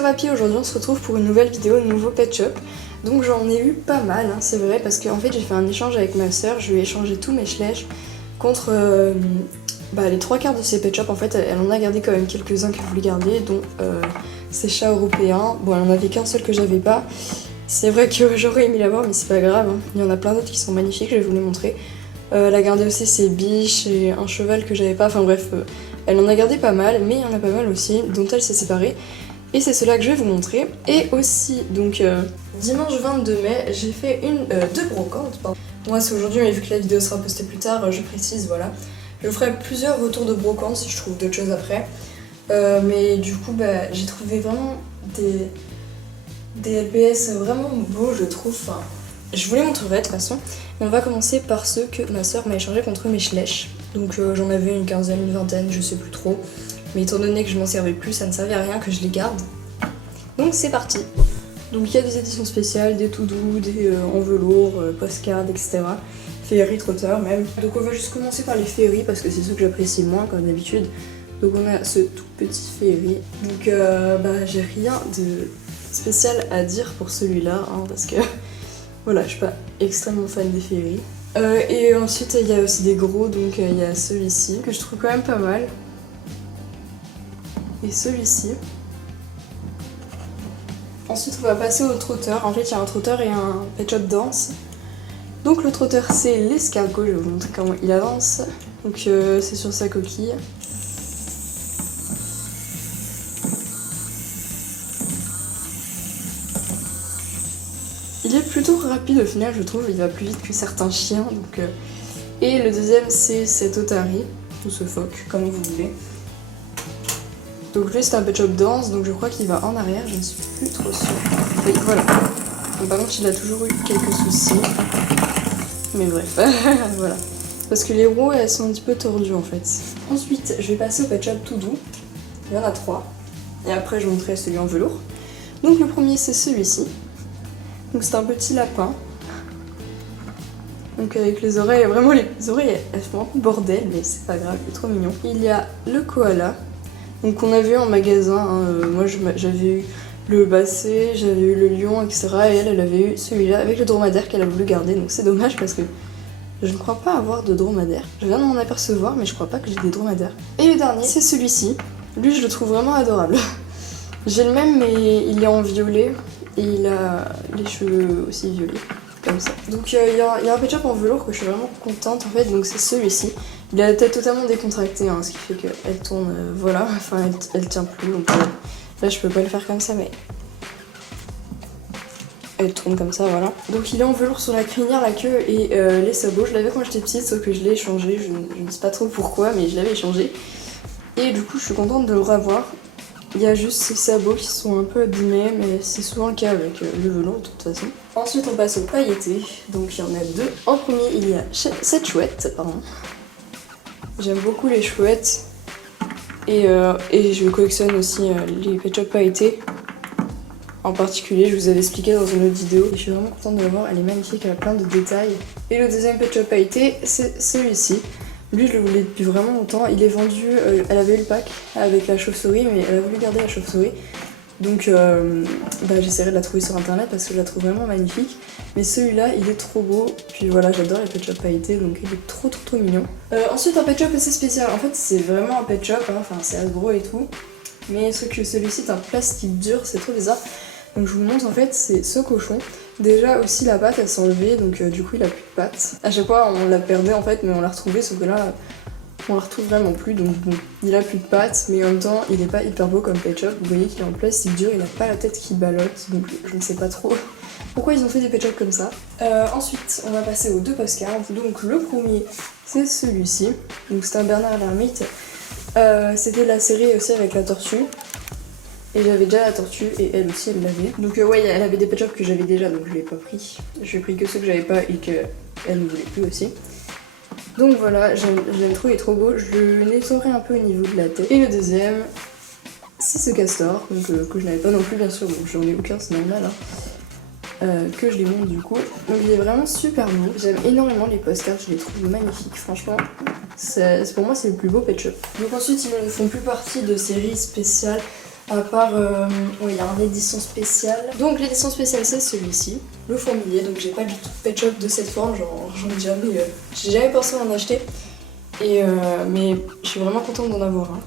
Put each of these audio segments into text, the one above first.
ça va pied, aujourd'hui on se retrouve pour une nouvelle vidéo, nouveau pet shop. Donc j'en ai eu pas mal, hein, c'est vrai, parce qu'en fait j'ai fait un échange avec ma soeur, je lui ai échangé tous mes schleches contre les 3/4 de ses pet shops. En fait elle en a gardé quand même quelques-uns qu'elle voulait garder, dont ses chats européens. Bon, elle en avait qu'un seul que j'avais pas. C'est vrai que j'aurais aimé l'avoir, mais c'est pas grave, hein. Il y en a plein d'autres qui sont magnifiques, je vais vous les montrer. Elle a gardé aussi ses biches et un cheval que j'avais pas, enfin bref, elle en a gardé pas mal, mais il y en a pas mal aussi dont elle s'est séparée. Et c'est cela que je vais vous montrer. Et aussi, donc dimanche 22 mai, j'ai fait deux brocantes. Moi c'est aujourd'hui, mais vu que la vidéo sera postée plus tard, je précise, voilà. Je vous ferai plusieurs retours de brocantes si je trouve d'autres choses après. Mais du coup, j'ai trouvé vraiment des LPS vraiment beaux, je trouve. Enfin, je vous les montrerai de toute façon. On va commencer par ceux que ma soeur m'a échangé contre mes schleches. Donc j'en avais une quinzaine, une vingtaine, je sais plus trop. Mais étant donné que je m'en servais plus, ça ne servait à rien que je les garde. Donc c'est parti. Donc il y a des éditions spéciales, des tout doux, des en velours, postcards, etc. Féerie, trotter même. Donc on va juste commencer par les féeries parce que c'est ceux que j'apprécie moins comme d'habitude. Donc on a ce tout petit féerie. Donc j'ai rien de spécial à dire pour celui-là, hein, parce que voilà, je suis pas extrêmement fan des féeries. Et ensuite il y a aussi des gros, donc il y a celui-ci que je trouve quand même pas mal. Et celui-ci. Ensuite on va passer au trotteur. En fait il y a un trotteur et un pet shop danse. Donc le trotteur c'est l'escargot, je vais vous montrer comment il avance. Donc c'est sur sa coquille. Il est plutôt rapide au final, je trouve, il va plus vite que certains chiens. Donc, Et le deuxième c'est cet otari, ou ce phoque, comme vous voulez. Donc lui c'est un pet shop danse, donc je crois qu'il va en arrière, je ne suis plus trop sûre. Oui, voilà. Donc, par contre il a toujours eu quelques soucis. Mais bref, voilà. Parce que les roues elles sont un petit peu tordues en fait. Ensuite je vais passer au pet shop tout doux. Il y en a 3. Et après je vous montrerai celui en velours. Donc le premier c'est celui-ci. Donc c'est un petit lapin. Donc avec les oreilles, vraiment les oreilles elles font un peu bordel, mais c'est pas grave, il est trop mignon. Il y a le koala. Donc on a vu en magasin, hein, moi j'avais eu le basset, j'avais eu le lion, etc. Et elle avait eu celui-là avec le dromadaire qu'elle a voulu garder. Donc c'est dommage parce que je ne crois pas avoir de dromadaire. Je viens de m'en apercevoir, mais je crois pas que j'ai des dromadaires. Et le dernier, c'est celui-ci. Lui je le trouve vraiment adorable. J'ai le même, mais il est en violet. Et il a les cheveux aussi violets, comme ça. Donc il y a un pet shop en velours que je suis vraiment contente en fait, donc c'est celui-ci. Il a la tête totalement décontractée, hein, ce qui fait qu'elle tourne, voilà, enfin elle tient plus, donc là je peux pas le faire comme ça, mais elle tourne comme ça, voilà. Donc il est en velours sur la crinière, la queue et les sabots. Je l'avais quand j'étais petite, sauf que je l'ai échangé, je ne sais pas trop pourquoi, mais je l'avais échangé. Et du coup je suis contente de le revoir. Il y a juste ces sabots qui sont un peu abîmés, mais c'est souvent le cas avec le velours de toute façon. Ensuite on passe au pailleté, donc il y en a 2. En premier il y a cette chouette, pardon. J'aime beaucoup les chouettes. Et je collectionne aussi les pet shop pailletés. En particulier, je vous avais expliqué dans une autre vidéo. Et je suis vraiment contente de la voir, elle est magnifique, elle a plein de détails. Et le deuxième pet shop pailleté, c'est celui-ci. Lui je le voulais depuis vraiment longtemps, il est vendu, elle avait eu le pack avec la chauve-souris mais elle a voulu garder la chauve-souris. Donc j'essaierai de la trouver sur internet parce que je la trouve vraiment magnifique. Mais celui-là il est trop beau, puis voilà j'adore les pet shop pailletés donc il est trop mignon. Ensuite un pet shop assez spécial, en fait c'est vraiment un pet shop, hein. Enfin c'est gros et tout. Mais ce que celui-ci est un plastique dur, c'est trop bizarre. Donc je vous montre en fait, c'est ce cochon. Déjà aussi la patte elle s'est enlevée, donc du coup il a plus de patte. À chaque fois on la perdait en fait, mais on l'a retrouvée, sauf que là on la retrouve vraiment plus. Donc bon, il a plus de patte, mais en même temps il est pas hyper beau comme pet shop. Vous voyez qu'il est en plastique dur, il a pas la tête qui ballotte, donc je ne sais pas trop pourquoi ils ont fait des pet shops comme ça. Ensuite on va passer aux 2 postcards. Donc le premier c'est celui-ci, donc c'est un Bernard l'ermite. C'était la série aussi avec la tortue. Et j'avais déjà la tortue et elle aussi elle l'avait. Donc ouais, elle avait des pet shops que j'avais déjà, donc je l'ai pas pris. J'ai pris que ceux que j'avais pas et qu'elle ne voulait plus aussi. Donc voilà, je l'aime trop, il est trop beau. Je le nettoierai un peu au niveau de la tête. Et le deuxième, c'est ce castor, donc, que je n'avais pas non plus bien sûr, donc j'en ai aucun, c'est normal. Hein. Que je les montre du coup. Donc il est vraiment super beau. J'aime énormément les postcards, je les trouve magnifiques, franchement. Pour moi c'est le plus beau pet shop. Donc ensuite ils ne font plus partie de séries spéciales. À part, il y a une édition spéciale. Donc l'édition spéciale c'est celui-ci, le fourmilier. Donc j'ai pas du tout de pet shop de cette forme, j'ai jamais pensé à en acheter. Mais je suis vraiment contente d'en avoir un.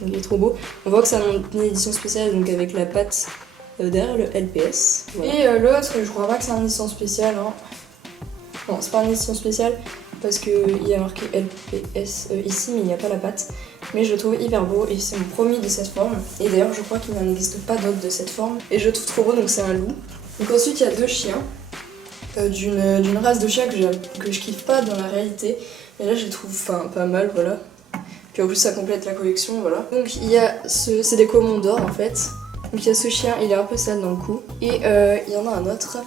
Donc il est trop beau. On voit que c'est une édition spéciale donc avec la patte derrière le LPS. Voilà. Et l'autre, je crois pas que c'est une édition spéciale. Hein. Non, c'est pas une édition spéciale parce qu'il y a marqué LPS ici, mais il n'y a pas la patte. Mais je le trouve hyper beau et c'est mon premier de cette forme. Et d'ailleurs, je crois qu'il n'en existe pas d'autres de cette forme. Et je le trouve trop beau, donc c'est un loup. Donc ensuite, il y a deux chiens d'une race de chiens que je kiffe pas dans la réalité. Et là, je les trouve pas mal, voilà. Puis en plus, ça complète la collection, voilà. Donc il y a c'est des commandors en fait. Donc il y a ce chien, il est un peu sale dans le cou. Et il y en a un autre,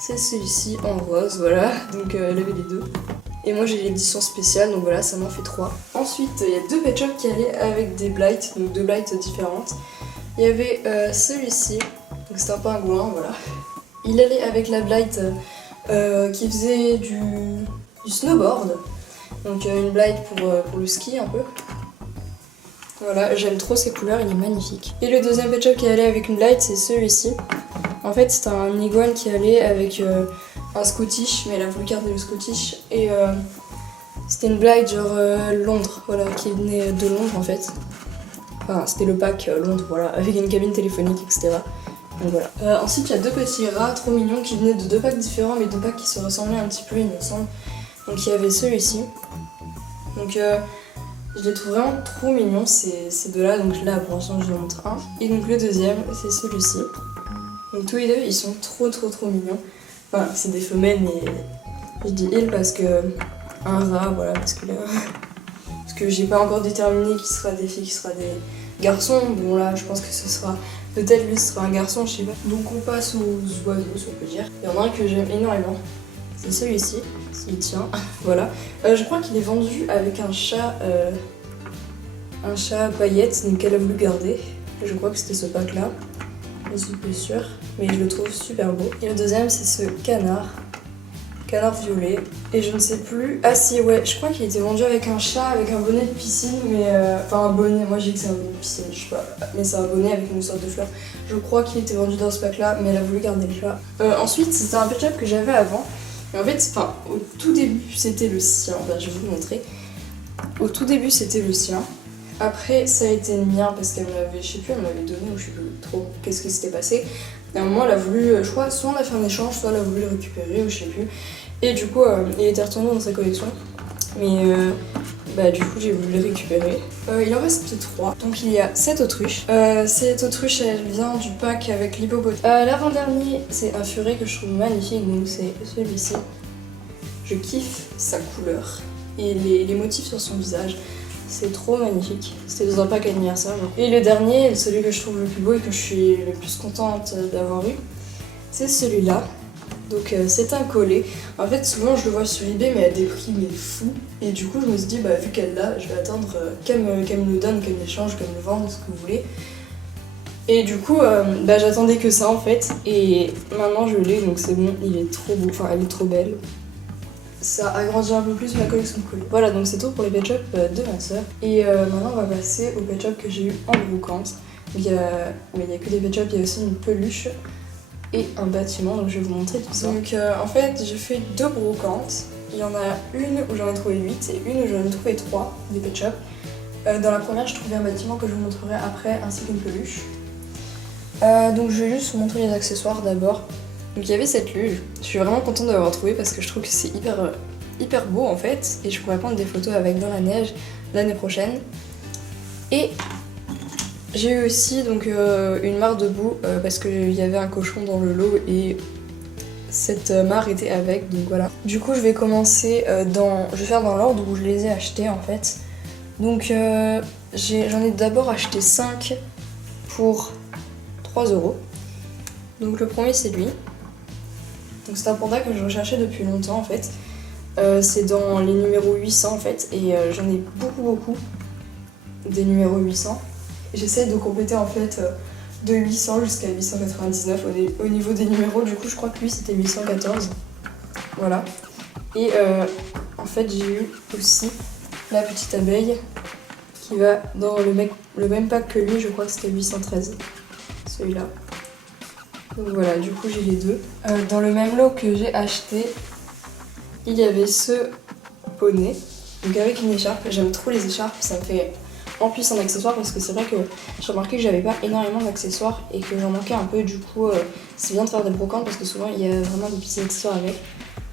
c'est celui-ci en rose, voilà. Donc elle avait les deux. Et moi j'ai l'édition spéciale, donc voilà, ça m'en fait 3. Ensuite, il y a deux pet shops qui allaient avec des blights, donc deux blights différentes. Il y avait celui-ci, donc c'est un pingouin, voilà. Il allait avec la blight qui faisait du snowboard. Donc une blight pour le ski un peu. Voilà, j'aime trop ces couleurs, il est magnifique. Et le deuxième pet shop qui allait avec une blight, c'est celui-ci. En fait, c'est un iguane qui allait avec un Scottish, mais elle a voulu garder le Scottish. Et c'était une blight genre Londres, voilà, qui venait de Londres en fait. Enfin, c'était le pack Londres, voilà, avec une cabine téléphonique, etc. Donc voilà. Ensuite, il y a deux petits rats trop mignons qui venaient de deux packs différents, mais deux packs qui se ressemblaient un petit peu, il me semble. Donc il y avait celui-ci. Donc je les trouve vraiment trop mignons ces deux-là. Donc là pour l'instant je vous montre un. Et donc le deuxième c'est celui-ci. Donc tous les deux ils sont trop mignons. Enfin c'est des femelles mais je dis il parce que un rat voilà parce que j'ai pas encore déterminé qui sera des filles, qui sera des garçons. Bon là je pense que ce sera peut-être lui ce sera un garçon, je sais pas. Donc on passe aux oiseaux si on peut dire. Il y en a un que j'aime énormément. C'est celui-ci, s'il tient, voilà. Je crois qu'il est vendu avec un chat paillette, donc elle a voulu garder. Je crois que c'était ce pack-là, je suis plus sûre, mais je le trouve super beau. Et le deuxième, c'est ce canard violet. Et je ne sais plus, ah si, ouais, je crois qu'il était vendu avec un chat, avec un bonnet de piscine, mais enfin un bonnet, moi j'ai dit que c'est un bonnet de piscine, je sais pas, mais c'est un bonnet avec une sorte de fleur. Je crois qu'il était vendu dans ce pack-là, mais elle a voulu garder le chat. Ensuite, c'était un pet shop que j'avais avant. Et en fait, au tout début, c'était le sien. Ben, je vais vous le montrer. Au tout début, c'était le sien. Après, ça a été le mien parce qu'elle me l'avait, je sais plus, elle me l'avait donné ou je sais plus trop qu'est-ce qui s'était passé. Et à un moment, elle a voulu, je crois, soit on a fait un échange, soit elle a voulu le récupérer ou je sais plus. Et du coup, il était retourné dans sa collection. Mais du coup, j'ai voulu le récupérer. Il en reste 3. Donc il y a cette autruche. Cette autruche, elle vient du pack avec l'hippopotame. L'avant-dernier, c'est un furet que je trouve magnifique, donc c'est celui-ci. Je kiffe sa couleur et les motifs sur son visage. C'est trop magnifique. C'était dans un pack anniversaire. Et le dernier, celui que je trouve le plus beau et que je suis le plus contente d'avoir eu, c'est celui-là. Donc c'est un collet. En fait souvent je le vois sur eBay mais à des prix mais fous. Et du coup je me suis dit vu qu'elle l'a, je vais attendre qu'elle me le donne, qu'elle me l'échange, qu'elle me vende, ce que vous voulez. Et du coup j'attendais que ça en fait. Et maintenant je l'ai donc c'est bon, il est trop beau, enfin elle est trop belle. Ça agrandit un peu plus ma collection de collets. Voilà donc c'est tout pour les pet shops de ma soeur. Et maintenant on va passer au pet shop que j'ai eu en brocante. Il y a que des pet shops, il y a aussi une peluche et un bâtiment, donc je vais vous montrer tout ça. Donc en fait j'ai fait 2 brocantes. Il y en a une où j'en ai trouvé 8 et une où j'en ai trouvé 3 des pet shops. Dans la première je trouvais un bâtiment que je vous montrerai après ainsi qu'une peluche. Donc je vais juste vous montrer les accessoires d'abord. Donc il y avait cette luge, je suis vraiment contente de l'avoir trouvée parce que je trouve que c'est hyper beau en fait et je pourrais prendre des photos avec dans la neige l'année prochaine. Et j'ai eu aussi donc une mare de boue parce qu'il y avait un cochon dans le lot et cette mare était avec, donc voilà. Du coup je vais commencer je vais faire dans l'ordre où je les ai achetés en fait. Donc j'en ai d'abord acheté 5 pour 3 €. Donc le premier c'est lui. Donc c'est un panda que je recherchais depuis longtemps en fait. C'est dans les numéros 800 en fait et j'en ai beaucoup des numéros 800. J'essaie de compléter en fait de 800 jusqu'à 899 au niveau des numéros. Du coup je crois que lui c'était 814. Voilà. Et en fait j'ai eu aussi la petite abeille qui va dans le même pack que lui, je crois que c'était 813, celui-là. Donc voilà, du coup j'ai les deux. Dans le même lot que j'ai acheté, il y avait ce poney, donc avec une écharpe. J'aime trop les écharpes, ça me fait en plus un accessoire parce que c'est vrai que j'ai remarqué que j'avais pas énormément d'accessoires et que j'en manquais un peu. Du coup, c'est bien de faire des brocantes parce que souvent il y a vraiment des petits accessoires avec.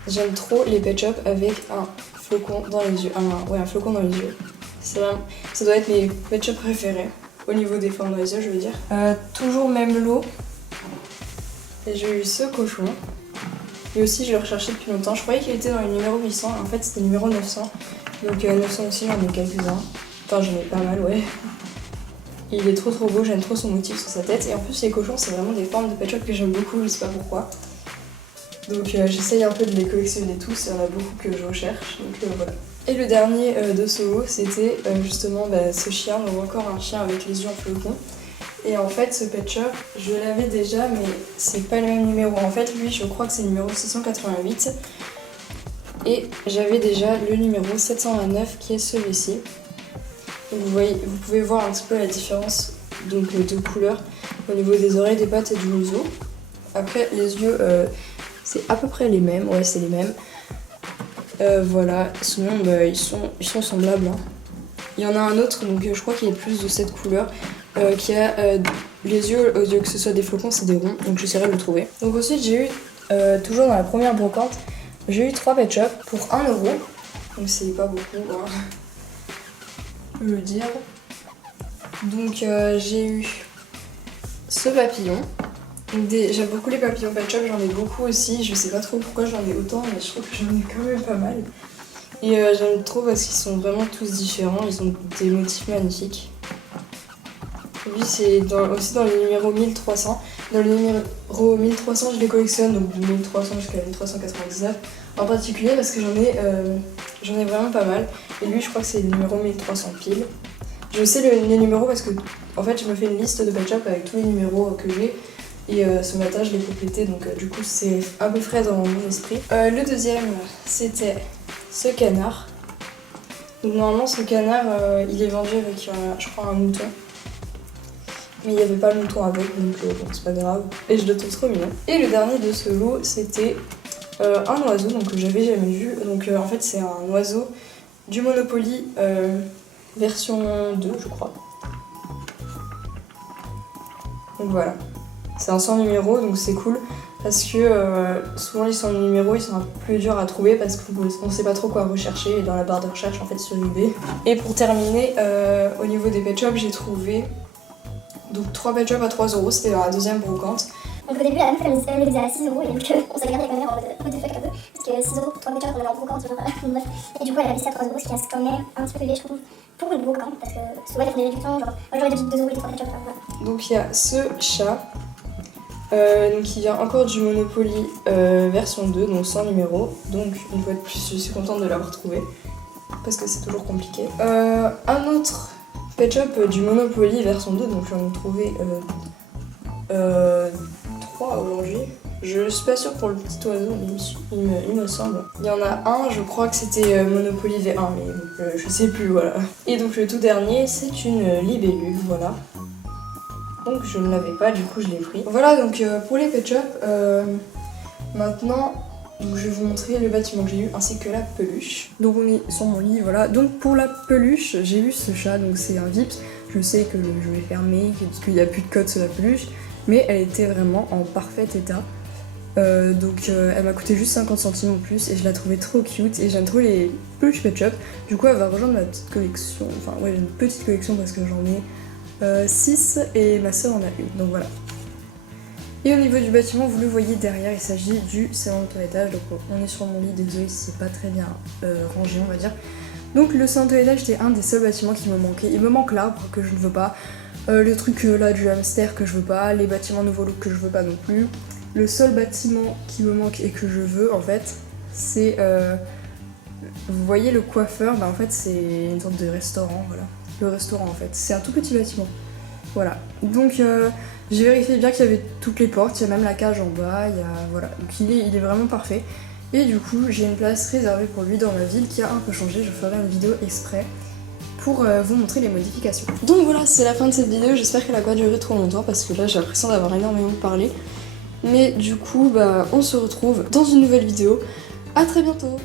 J'aime trop les pet shop avec un flocon dans les yeux. Un flocon dans les yeux. Ça doit être mes pet shop préférés au niveau des formes dans les yeux, je veux dire. Toujours même lot. Et j'ai eu ce cochon. Et aussi, je le recherchais depuis longtemps. Je croyais qu'il était dans le numéro 800. En fait, c'était le numéro 900. Donc 900 aussi, j'en ai quelques-uns. Enfin, j'en ai pas mal, ouais. Il est trop beau, j'aime trop son motif sur sa tête. Et en plus, les cochons, c'est vraiment des formes de pet shop que j'aime beaucoup, je sais pas pourquoi. Donc j'essaye un peu de les collectionner tous. Il y en a beaucoup que je recherche. Donc voilà. Et le dernier de ce lot, c'était justement ce chien. Donc encore un chien avec les yeux en flocon. Et en fait, ce pet shop, je l'avais déjà, mais c'est pas le même numéro. En fait, lui, je crois que c'est le numéro 688. Et j'avais déjà le numéro 729 qui est celui-ci. Vous pouvez voir un petit peu la différence donc, de couleur au niveau des oreilles, des pattes et du museau. Après, les yeux, c'est à peu près les mêmes. Ouais, c'est les mêmes. Voilà, sinon, ils sont semblables. Hein. Il y en a un autre, donc je crois qu'il est plus de cette couleur. Qui a les yeux, au lieu que ce soit des flocons, c'est des ronds, donc j'essaierai de le trouver. Donc ensuite j'ai eu, toujours dans la première brocante, j'ai eu 3 pet shop pour 1€, donc c'est pas beaucoup, hein. Je peux le dire. Donc j'ai eu ce papillon. J'aime beaucoup les papillons pet shop, j'en ai beaucoup aussi, je sais pas trop pourquoi j'en ai autant, mais je trouve que j'en ai quand même pas mal. Et j'aime trop parce qu'ils sont vraiment tous différents, ils ont des motifs magnifiques. Lui, c'est aussi dans le numéro 1300. Dans le numéro 1300, je les collectionne, donc de 1300 jusqu'à 1399. En particulier parce que j'en ai vraiment pas mal. Et lui, je crois que c'est le numéro 1300 pile. Je sais les numéros parce que, en fait, je me fais une liste de pet shop avec tous les numéros que j'ai. Et ce matin, je l'ai complété, donc du coup, c'est un peu frais dans mon esprit. Le deuxième, c'était ce canard. Donc normalement, ce canard, il est vendu avec, je crois, un mouton. Mais il n'y avait pas le mouton avec, donc bon, c'est pas grave. Et je le trouve trop mignon. Et le dernier de ce lot, c'était un oiseau donc, que j'avais jamais vu. Donc en fait, c'est un oiseau du Monopoly version 2, je crois. Donc voilà. C'est un sans numéro, donc c'est cool. Parce que souvent les sans numéros, ils sont un peu plus durs à trouver parce qu'on sait pas trop quoi rechercher dans la barre de recherche en fait sur eBay. Et pour terminer, au niveau des pet shops, j'ai trouvé donc 3 pet shops à 3€, c'était dans la deuxième brocante. Donc au début, la meuf elle me disait à 6€, et donc on s'est regardé avec ma mère en mode what the fuck un peu, parce que 6€ pour 3 pet shops on est en brocante, genre bref. Et du coup elle a baissé à 3€, ce qui reste quand même un petit peu élevé je trouve, pour une brocante, parce que souvent ils font des réductions, genre moi j'aurais dit 2€ et 3 pet shops, voilà. Donc il y a ce chat, donc il vient encore du Monopoly version 2, donc sans numéro. Donc une fois de plus, je suis contente de l'avoir trouvé, parce que c'est toujours compliqué. Un autre pet shop du Monopoly version 2, donc j'en ai trouvé 3 aujourd'hui. Je suis pas sûre pour le petit oiseau, mais il me semble. Il y en a un, je crois que c'était Monopoly V1, mais je sais plus, voilà. Et donc le tout dernier, c'est une libellule, voilà. Donc je ne l'avais pas, du coup je l'ai pris. Voilà donc pour les pet shops, maintenant donc, je vais vous montrer le bâtiment que j'ai eu ainsi que la peluche. Donc on est sur mon lit, voilà. Donc pour la peluche, j'ai eu ce chat, donc c'est un Vips. Je sais que le jeu est fermé, qu'il n'y a plus de code sur la peluche, mais elle était vraiment en parfait état. Donc elle m'a coûté juste 50 centimes en plus et je la trouvais trop cute et j'aime trop les peluches pet shop. Du coup elle va rejoindre ma petite collection, enfin ouais j'ai une petite collection parce que j'en ai 6 et ma soeur en a une, donc voilà. Et au niveau du bâtiment, vous le voyez derrière, il s'agit du salon de toilettage. Donc on est sur mon lit, désolé si c'est pas très bien rangé on va dire. Donc le salon de toilettage c'était un des seuls bâtiments qui me manquait. Il me manque l'arbre que je ne veux pas, le truc là du hamster que je veux pas, les bâtiments nouveau look que je veux pas non plus. Le seul bâtiment qui me manque et que je veux en fait, c'est... vous voyez le coiffeur, bah en fait c'est une sorte de restaurant, voilà. Le restaurant en fait, c'est un tout petit bâtiment. Voilà, donc j'ai vérifié bien qu'il y avait toutes les portes, il y a même la cage en bas, il y a... voilà. Donc il est vraiment parfait. Et du coup j'ai une place réservée pour lui dans ma ville qui a un peu changé, je ferai une vidéo exprès pour vous montrer les modifications. Donc voilà, c'est la fin de cette vidéo, j'espère qu'elle a pas duré trop longtemps parce que là j'ai l'impression d'avoir énormément parlé. Mais du coup, on se retrouve dans une nouvelle vidéo. À très bientôt.